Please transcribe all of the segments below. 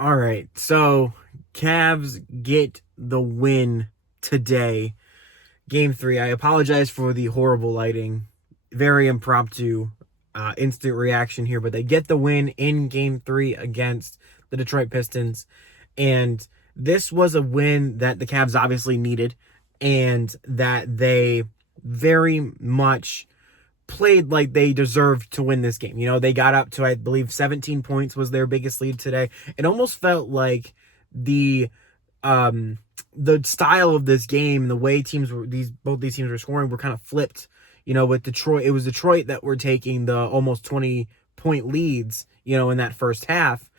All right, so Cavs get the win today. Game 3. I apologize for the horrible lighting. Very impromptu, instant reaction here, but they get the win in Game 3 against the Detroit Pistons. And this was a win that the Cavs obviously needed and that they very much played like they deserved to win this game. You know, they got up to, I believe, 17 points was their biggest lead today. It almost felt like the style of this game, the way both these teams were scoring were kind of flipped. You know, with Detroit, it was Detroit that were taking the almost 20-point leads, you know, in that first half.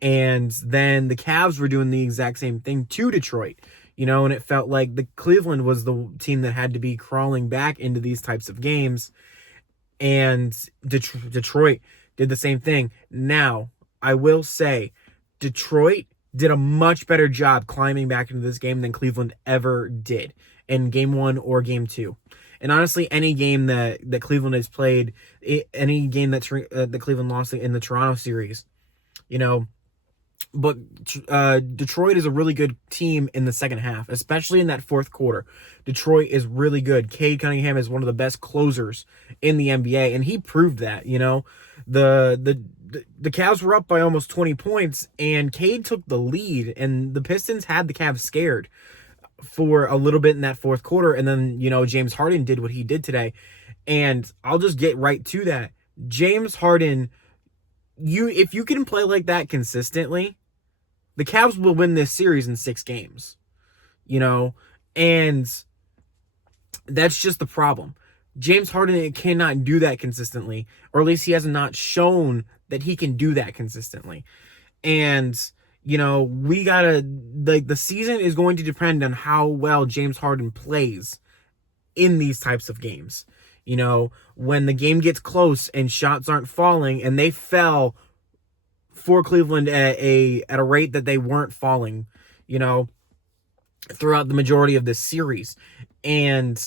And then the Cavs were doing the exact same thing to Detroit, you know, and it felt like the Cleveland was the team that had to be crawling back into these types of games. And Detroit did the same thing. Now, I will say, Detroit did a much better job climbing back into this game than Cleveland ever did in Game 1 or Game 2. And honestly, any game that Cleveland has played, any game that Cleveland lost in the Toronto series, you know, but Detroit is a really good team in the second half, especially in that fourth quarter. Detroit is really good. Cade Cunningham is one of the best closers in the NBA, and he proved that. You know, the Cavs were up by almost 20 points, and Cade took the lead, and the Pistons had the Cavs scared for a little bit in that fourth quarter, and then, you know, James Harden did what he did today. And I'll just get right to that. James Harden, if you can play like that consistently, the Cavs will win this series in 6 games, you know, and that's just the problem. James Harden cannot do that consistently, or at least he has not shown that he can do that consistently. And, you know, we gotta, like, the season is going to depend on how well James Harden plays in these types of games. You know, when the game gets close and shots aren't falling, and they fell for Cleveland at a rate that they weren't falling, you know, throughout the majority of this series. And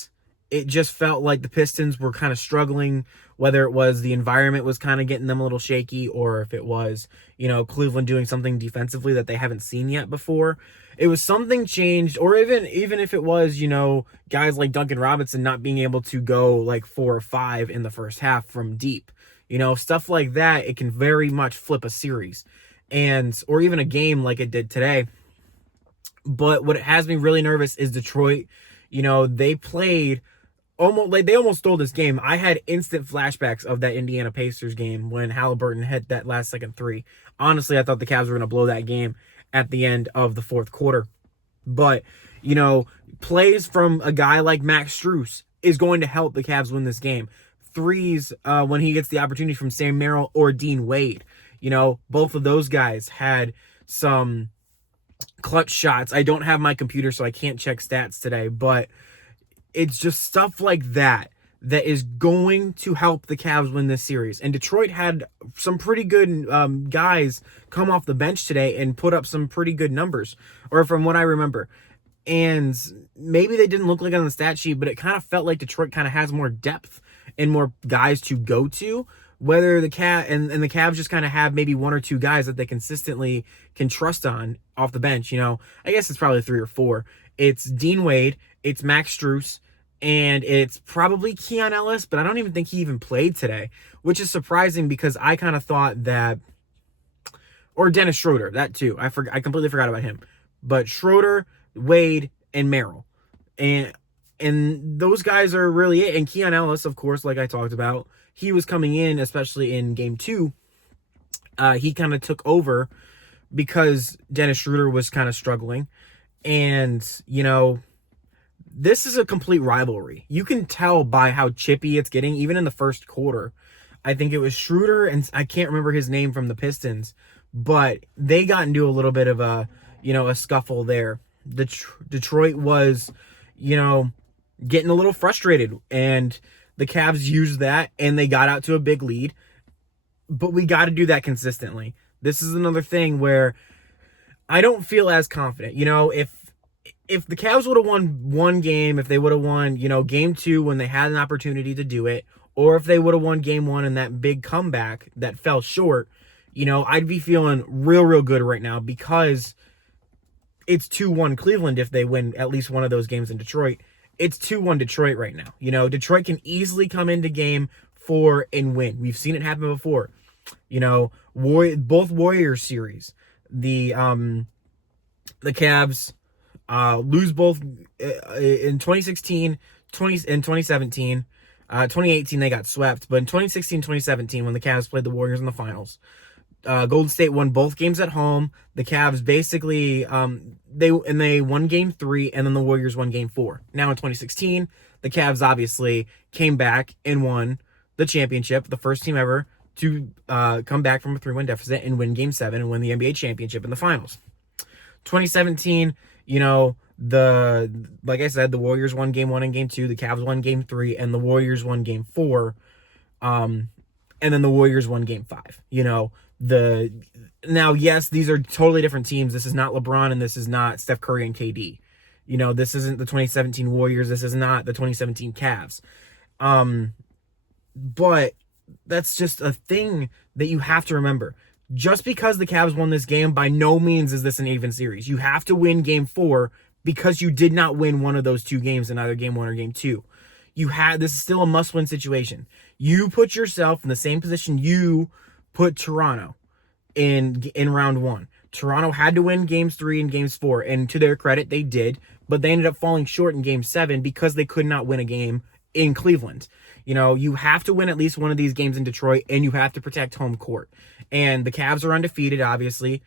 it just felt like the Pistons were kind of struggling, whether it was the environment was kind of getting them a little shaky, or if it was, you know, Cleveland doing something defensively that they haven't seen yet before. It was something changed, or even if it was, you know, guys like Duncan Robinson not being able to go like 4 or 5 in the first half from deep. You know, stuff like that, it can very much flip a series, or even a game like it did today. But what has me really nervous is Detroit. You know, they played they almost stole this game. I had instant flashbacks of that Indiana Pacers game when Halliburton hit that last second 3. Honestly, I thought the Cavs were going to blow that game at the end of the fourth quarter. But, you know, plays from a guy like Max Strus is going to help the Cavs win this game. Threes, when he gets the opportunity from Sam Merrill or Dean Wade. You know, both of those guys had some clutch shots. I don't have my computer, so I can't check stats today, but it's just stuff like that is going to help the Cavs win this series. And Detroit had some pretty good guys come off the bench today and put up some pretty good numbers, or from what I remember. And maybe they didn't look like it on the stat sheet, but it kind of felt like Detroit kind of has more depth and more guys to go to, whether the Cavs just kind of have maybe 1 or 2 guys that they consistently can trust on off the bench. You know, I guess it's probably 3 or 4. It's Dean Wade, it's Max Strus, and it's probably Keon Ellis, but I don't even think he even played today, which is surprising because I kind of thought that, or Dennis Schroeder, that too. I completely forgot about him. But Schroeder, Wade, and Merrill. And those guys are really it. And Keon Ellis, of course, like I talked about, he was coming in, especially in Game 2. He kind of took over because Dennis Schroeder was kind of struggling. And, you know, this is a complete rivalry. You can tell by how chippy it's getting, even in the first quarter. I think it was Schroeder, and I can't remember his name from the Pistons, but they got into a little bit of a scuffle there. Detroit was, you know, getting a little frustrated, and the Cavs used that, and they got out to a big lead. But we got to do that consistently. This is another thing where I don't feel as confident. You know, if the Cavs would have won one game, if they would have won, you know, Game 2 when they had an opportunity to do it, or if they would have won Game 1 in that big comeback that fell short, I'd be feeling real good right now because it's 2-1 Cleveland if they win at least one of those games in Detroit. It's 2-1 Detroit right now. Detroit can easily come into game 4 and win. We've seen it happen before. Both Warriors series, the Cavs lose both in 2016, in 2017. 2018 they got swept, but in 2016, 2017 when the Cavs played the Warriors in the finals, Golden State won both games at home. The Cavs basically they won game 3, and then the Warriors won game 4. Now in 2016, the Cavs obviously came back and won the championship, the first team ever to come back from a 3-1 deficit and win game 7 and win the NBA championship in the finals. 2017, like I said, the Warriors won game 1 and game 2, the Cavs won game 3, and the Warriors won game 4. And then the Warriors won game 5. Now, yes, these are totally different teams. This is not LeBron and this is not Steph Curry and KD. This isn't the 2017 Warriors. This is not the 2017 Cavs. But that's just a thing that you have to remember. Just because the Cavs won this game, by no means is this an even series. You have to win game 4 because you did not win one of those 2 games in either game 1 or game 2. This is still a must-win situation. You put yourself in the same position you put Toronto in round 1. Toronto had to win games 3 and games 4, and to their credit, they did, but they ended up falling short in game 7 because they could not win a game in Cleveland. You have to win at least one of these games in Detroit, and you have to protect home court. And the Cavs are undefeated, obviously,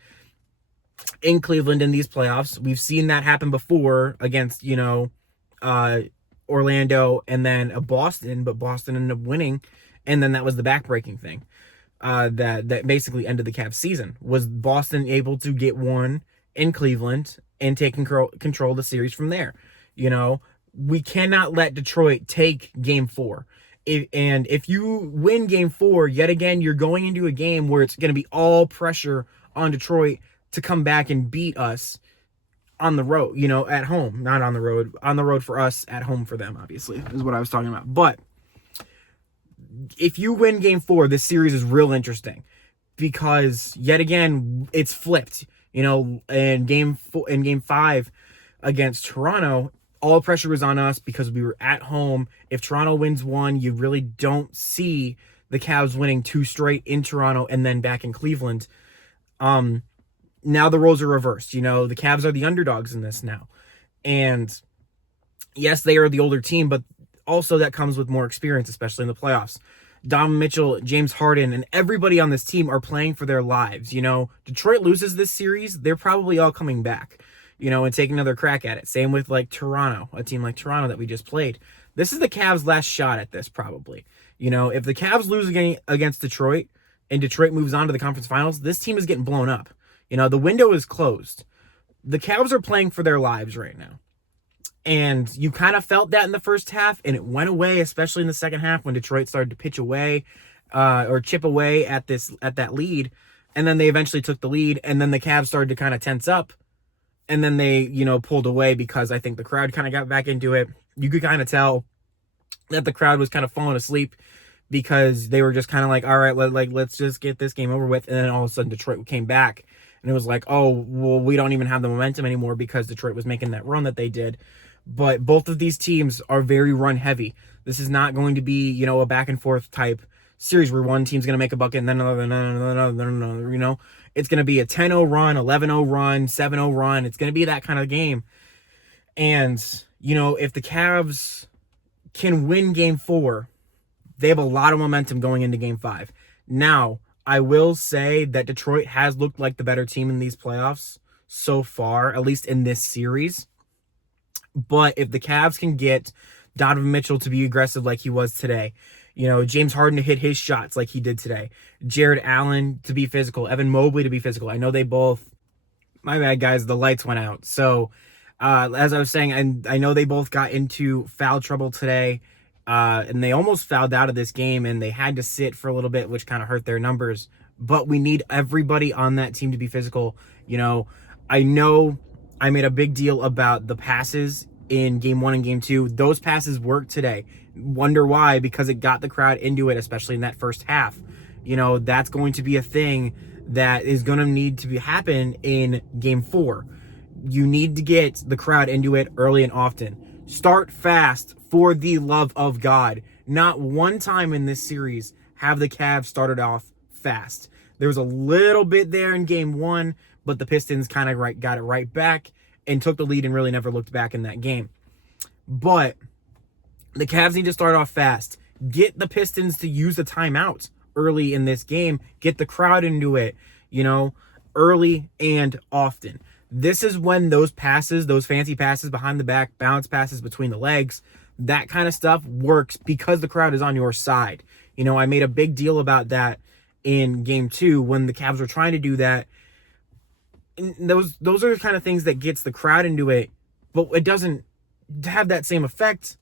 in Cleveland in these playoffs. We've seen that happen before against, Orlando and then Boston, but Boston ended up winning, and then that was the backbreaking thing that basically ended the Cavs season. Was Boston able to get one in Cleveland and take control of the series from there? We cannot let Detroit take game 4. If you win game 4, yet again, you're going into a game where it's going to be all pressure on Detroit to come back and beat us on the road, at home, not on the road for us, at home for them, obviously, is what I was talking about. But if you win game 4, this series is real interesting because yet again, it's flipped, in game 5 against Toronto, all pressure was on us because we were at home. If Toronto wins 1, you really don't see the Cavs winning 2 straight in Toronto and then back in Cleveland. Now the roles are reversed. The Cavs are the underdogs in this now. And yes, they are the older team, but also that comes with more experience, especially in the playoffs. Donovan Mitchell, James Harden, and everybody on this team are playing for their lives. Detroit loses this series, they're probably all coming back, and take another crack at it. Same with Toronto, a team like Toronto that we just played. This is the Cavs' last shot at this, probably. If the Cavs lose against Detroit and Detroit moves on to the conference finals, this team is getting blown up. The window is closed. The Cavs are playing for their lives right now. And you kind of felt that in the first half, and it went away, especially in the second half when Detroit started to pitch away or chip away at that lead. And then they eventually took the lead, and then the Cavs started to kind of tense up. And then they, pulled away because I think the crowd kind of got back into it. You could kind of tell that the crowd was kind of falling asleep because they were just kind of like, all right, let's just get this game over with. And then all of a sudden Detroit came back, and it was like, oh, well, we don't even have the momentum anymore because Detroit was making that run that they did. But both of these teams are very run heavy. This is not going to be, a back and forth type series where one team's going to make a bucket and then another, It's going to be a 10-0 run, 11-0 run, 7-0 run. It's going to be that kind of game. And, if the Cavs can win game 4, they have a lot of momentum going into game 5. Now, I will say that Detroit has looked like the better team in these playoffs so far, at least in this series. But if the Cavs can get Donovan Mitchell to be aggressive like he was today, James Harden to hit his shots like he did today, Jared Allen to be physical, Evan Mobley to be physical. I know they both, my bad guys, the lights went out. So as I was saying, I know they both got into foul trouble today, and they almost fouled out of this game, and they had to sit for a little bit, which kind of hurt their numbers. But we need everybody on that team to be physical. I know I made a big deal about the passes in game 1 and game 2. Those passes worked today. Wonder why? Because it got the crowd into it, especially in that first half. That's going to be a thing that is going to need to happen in game 4. You need to get the crowd into it early and often. Start fast, for the love of God. Not one time in this series have the Cavs started off fast. There was a little bit there in game 1, but the Pistons kind of got it right back and took the lead and really never looked back in that game. But the Cavs need to start off fast. Get the Pistons to use the timeout early in this game. Get the crowd into it, early and often. This is when those passes, those fancy passes behind the back, bounce passes between the legs, that kind of stuff works because the crowd is on your side. I made a big deal about that in game 2 when the Cavs were trying to do that. And those are the kind of things that gets the crowd into it, but it doesn't have that same effect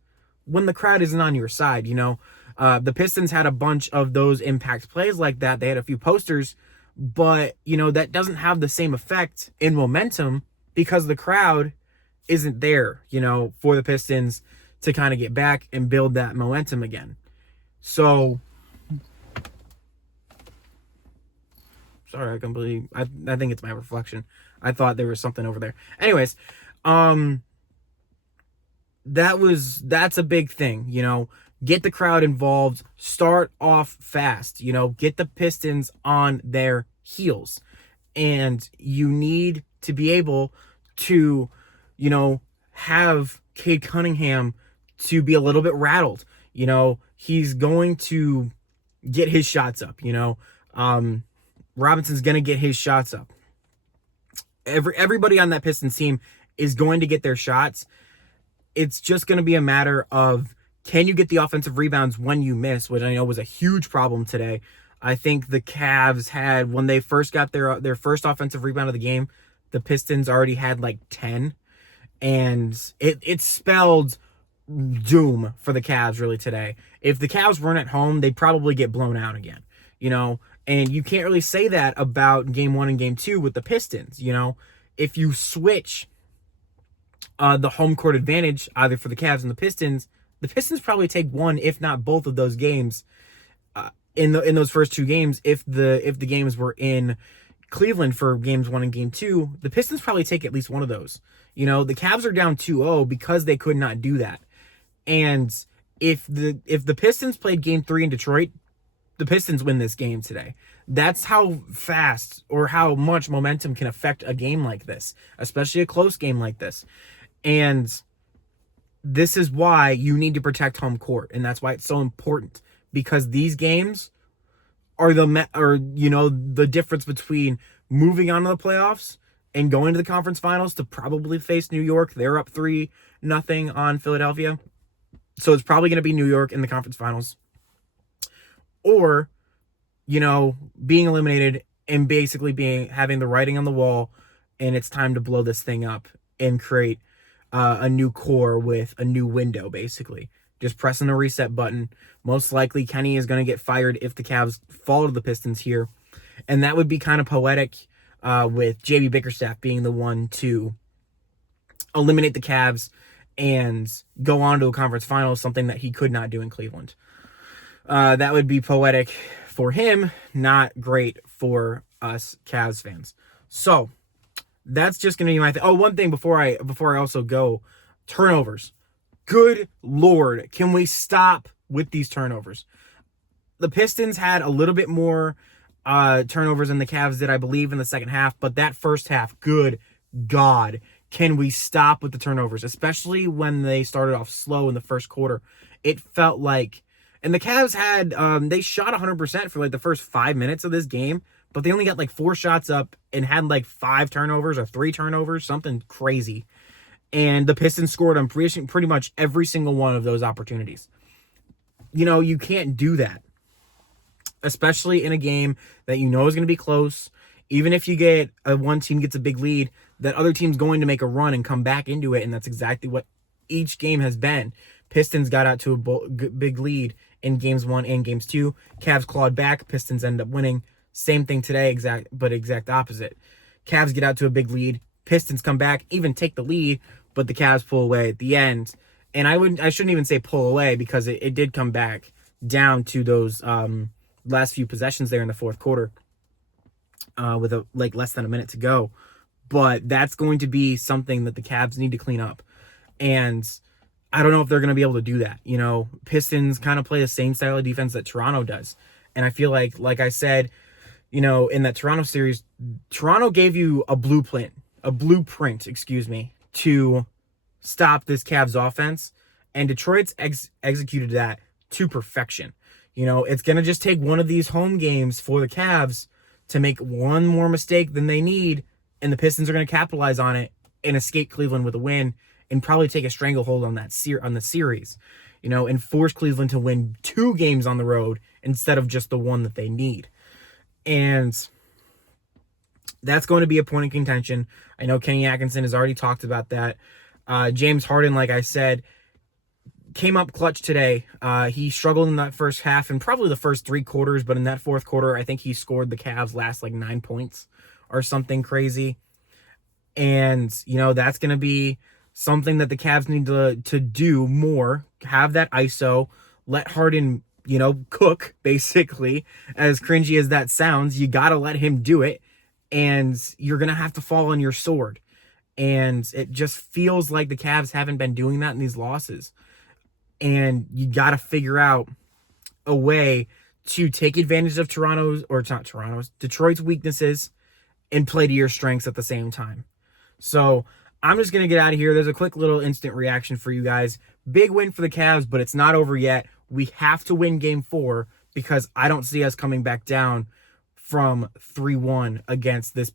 when the crowd isn't on your side. The Pistons had a bunch of those impact plays like that. They had a few posters, but that doesn't have the same effect in momentum because the crowd isn't there, for the Pistons to kind of get back and build that momentum again. So sorry, I think it's my reflection. I thought there was something over there. Anyways, that's a big thing, get the crowd involved, start off fast, get the Pistons on their heels. And you need to be able to, have Cade Cunningham to be a little bit rattled. He's going to get his shots up, Robinson's going to get his shots up. Everybody on that Pistons team is going to get their shots. It's just going to be a matter of, can you get the offensive rebounds when you miss, which I know was a huge problem today. I think the Cavs had, when they first got their first offensive rebound of the game, the Pistons already had like 10. And it spelled doom for the Cavs really today. If the Cavs weren't at home, they'd probably get blown out again, And you can't really say that about game 1 and game 2 with the Pistons, If you switch the home court advantage, either for the Cavs and the Pistons probably take one, if not both of those games in those first 2 games. If the games were in Cleveland for games 1 and game 2, the Pistons probably take at least one of those. The Cavs are down 2-0 because they could not do that. And if the Pistons played game 3 in Detroit, the Pistons win this game today. That's how fast or how much momentum can affect a game like this, especially a close game like this. And this is why you need to protect home court, and that's why it's so important, because these games are the difference between moving on to the playoffs and going to the conference finals to probably face New York. They're up 3-0 on Philadelphia. So it's probably going to be New York in the conference finals. Or, being eliminated and basically having the writing on the wall, and it's time to blow this thing up and create a new core with a new window, basically. Just pressing the reset button. Most likely, Kenny is going to get fired if the Cavs fall to the Pistons here. And that would be kind of poetic, with JB Bickerstaff being the one to eliminate the Cavs and go on to a conference final, something that he could not do in Cleveland. That would be poetic for him, not great for us Cavs fans. So that's just going to be my thing. Oh, one thing before I also go, turnovers. Good Lord, can we stop with these turnovers? The Pistons had a little bit more turnovers than the Cavs did, I believe, in the second half, but that first half, good God, can we stop with the turnovers, especially when they started off slow in the first quarter. It felt like, and the Cavs had, they shot 100% for like the first 5 minutes of this game, but they only got like 4 shots up and had like 5 turnovers or 3 turnovers, something crazy. And the Pistons scored on pretty much every single one of those opportunities. You can't do that, especially in a game that is going to be close. Even if you get one team gets a big lead, that other team's going to make a run and come back into it, and that's exactly what each game has been. Pistons got out to a big lead in games 1 and games 2. Cavs clawed back. Pistons end up winning. Same thing today, exact opposite. Cavs get out to a big lead. Pistons come back, even take the lead, but the Cavs pull away at the end. And I shouldn't even say pull away, because it did come back down to those last few possessions there in the fourth quarter. with less than a minute to go. But that's going to be something that the Cavs need to clean up. And I don't know if they're going to be able to do that. Pistons kind of play the same style of defense that Toronto does. And I feel like I said, in that Toronto series, Toronto gave you a blueprint, to stop this Cavs offense. And Detroit's executed that to perfection. It's going to just take one of these home games for the Cavs to make one more mistake than they need, and the Pistons are going to capitalize on it and escape Cleveland with a win and probably take a stranglehold on the series, and force Cleveland to win 2 games on the road instead of just the one that they need. And that's going to be a point of contention. I know Kenny Atkinson has already talked about that. James Harden, like I said, came up clutch today. He struggled in that first half and probably the first 3 quarters, but in that fourth quarter, I think he scored the Cavs' last 9 points or something crazy. And, that's going to be something that the Cavs need to do more. Have that ISO. Let Harden, cook, basically. As cringy as that sounds, you got to let him do it. And you're going to have to fall on your sword. And it just feels like the Cavs haven't been doing that in these losses. And you got to figure out a way to take advantage of Detroit's weaknesses and play to your strengths at the same time. So I'm just going to get out of here. There's a quick little instant reaction for you guys. Big win for the Cavs, but it's not over yet. We have to win game 4 because I don't see us coming back down from 3-1 against this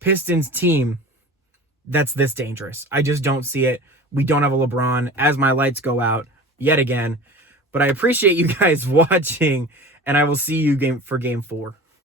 Pistons team that's this dangerous. I just don't see it. We don't have a LeBron as my lights go out yet again. But I appreciate you guys watching, and I will see you for game 4.